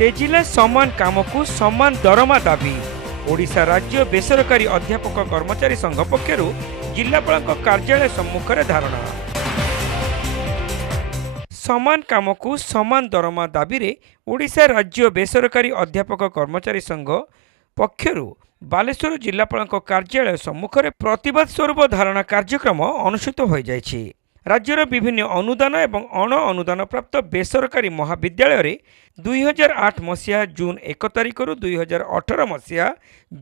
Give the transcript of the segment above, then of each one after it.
तेजिला समान काम को समान दरमा दाबी ओडिशा राज्य बेसरकारी अध्यापक कर्मचारी संघ पक्षर जिलापाल कार्यालय सम्मुख में धारणा। समान काम को समान दरमा दाबी रे ओडिशा राज्य बेसरकारी अध्यापक कर्मचारी संघ पक्षर बालेश्वर जिलापाल कार्यालय सम्मुख में प्रतिवाद स्वरूप धारणा कार्यक्रम अनुष्ठित हो जाइछि। राज्यर विभिन्न अनुदान एवं अण अनुदान प्राप्त बेसरकारी महाविद्यालय रे 2008 मसीहा जून 1 तारिख रु 2018 मसीहा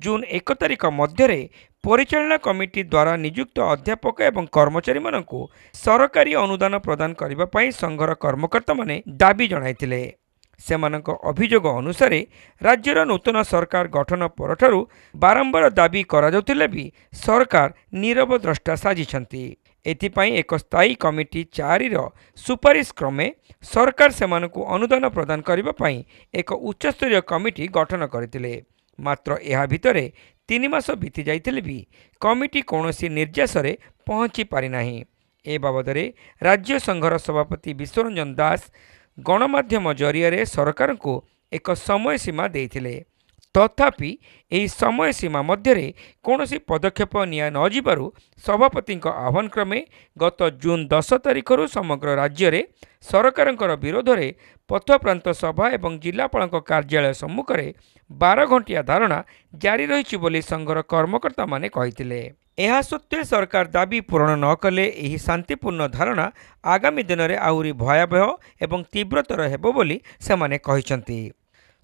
जून 1 तारिख मध्य परिचालना कमिटी द्वारा नियुक्त अध्यापक एवं कर्मचारी मानकु सरकारी अनुदान प्रदान करने पर संघर कर्मकर्ता माने दाबी जणाइथिले। सेमानक अभियोग अनुसार राज्यर नूतन सरकार गठन परठारु बारंबार दाबी करा जाउथिले भी सरकार नीरव द्रष्टा साजिछंती। एथिपाई एक स्थायी कमिटी 4 सुपारिश क्रमे सरकार सेमानकु अनुदान प्रदान करने पर एक उच्चस्तरीय कमिटी गठन करथिले। मात्र यह भितरे 3 मास बीती जाइथिले भी कमिटी कौनसी निर्यास रे पहुंची पारि नाही। ए बाबदरे राज्य संघर सभापति विश्वरंजन दास गणमाध्यम जरिया सरकार को एक समय सीमा देइथिले। तथापि यही समय सीमा मध्य कौनसी पदक्षेप निया न जिबारु सभापति आह्वान क्रमे गत जून 10 तारिख समग्र राज्य में सरकार विरोध में पथप्रांत सभा एवं जिलापाल कार्यालय सम्मुख में 12 घंटिया धारणा जारी रही बोली संघर कर्मकर्ता माने कहिथिले। एहा सत्वे सरकार दाबी पूरण न कले एही शांतिपूर्ण धारणा आगामी दिन में आहुरी भयावह एवं तीव्रतर हेबो बोली सेमाने कहिसंती।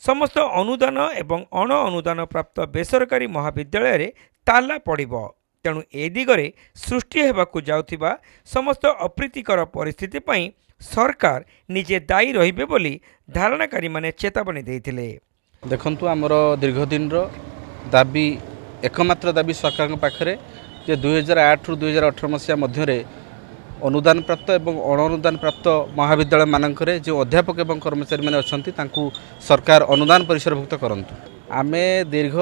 समस्त अनुदान एवं अण अनुदान प्राप्त बेसरकारी महाविद्यालय रे ताला पड़िबो। तेणु ए दिगरे सृष्टि हेबाकु जाउथिबा समस्त अप्रीतिकर परिस्थिति पई सरकार निजे दायी रहिबे बोली धारणाकारी माने चेतावनी देइथिले। देखंतु हमर दीर्घदिन दाबी एकमात्र दाबी सरकार पाखरे जे 2008 रु 2018 मसीहा मध्य अनुदान प्राप्त एवं अण अनुदान प्राप्त महाविद्यालय मानकरे जो अध्यापक एवं कर्मचारी माने अछंती तांकु सरकार अनुदान परिसरभुक्त करंतु। आमे दीर्घ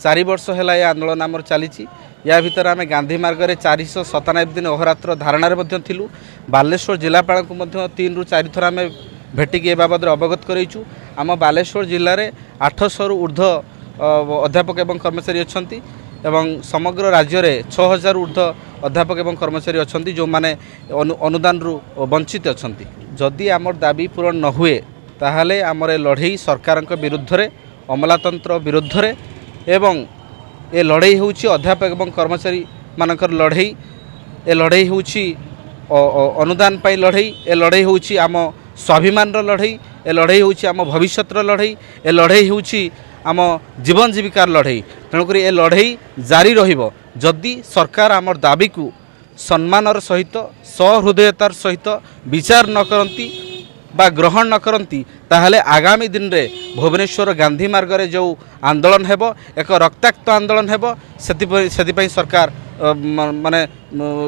4 वर्ष है यह आंदोलन आमर चली। या भितर आमे गांधी मार्ग में 497 दिन अहोरात्र धारणा रे थिलु। बालेश्वर जिलापाल को 3 रु 4 थर आमे भेटिकी ए बाबद अवगत करैछु। आम बालेश्वर जिले में 800 रु ऊर्ध्व अध्यापक एवं कर्मचारी अछंती एवं समग्र राज्य में 6000 ऊर्ध्व अध्यापक एवं कर्मचारी अछंती जो माने अनुदान रु वंचित अछंती। जदि आमर दाबी पूरण न हुए ताहले आमर लड़ई सरकार विरुद्ध रे अमलातंत्र विरुद्ध रे एवं ए लड़ई होउछि अध्यापक एवं कर्मचारी मानकर लड़ई। ए लड़ई होउछि अनुदान पाई लड़ई। ए लड़ई होउछि आम स्वाभिमान लड़ई। ए लड़ई होउछि आम भविष्यतर लड़ई। ए लड़ई होउछि आम जीवन जीविकार लड़ई। तेणुक ए लड़ई जारी रहिबो जदि सरकार आमर दाबी को सम्मानर सहित सहृदयतार सहित विचार न करती बा ग्रहण न करती ताहले आगामी दिन रे भुवनेश्वर गांधी मार्ग रे जो आंदोलन हेबो एक रक्ताक्त आंदोलन हेबो। सेति सरकार माने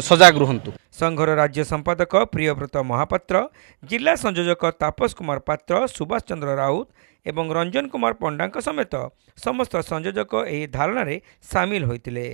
सजाग रुहंतु। संघर राज्य संपादक प्रियव्रत महापात्र, जिला संयोजक तापस कुमार पात्र, सुभाष चंद्र राउत एवं रंजन कुमार पंडा समेत समस्त संयोजक एही धारणा रे सामिल होइतिले।